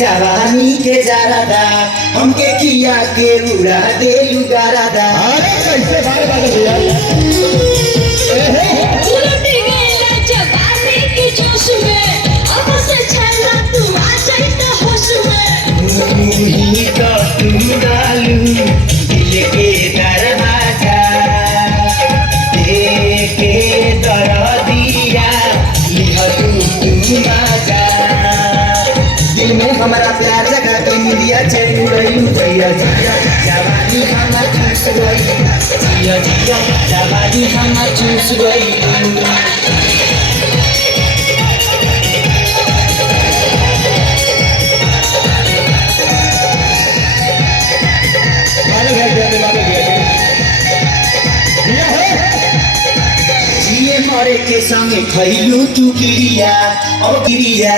जवानी के जारादा हमके किया के उड़ा दे लुगारादा। अरे कैसे बारे बारे भैया उलट गया जवानी के जोश में अब से छला तू आ जाए तो होश में। मुही तो तुम डालू दिल के दरवाजा देखे दरदिया लिह तुम मजा। दिल में हमारा प्यार जगा के मिलिया चैन उड़ैलू जइया जिया जवानी हमर चूस गई जिया जिया जवानी हमर चूस गई। जिए मरे के संगे खैलू तू गिरिया और गिरिया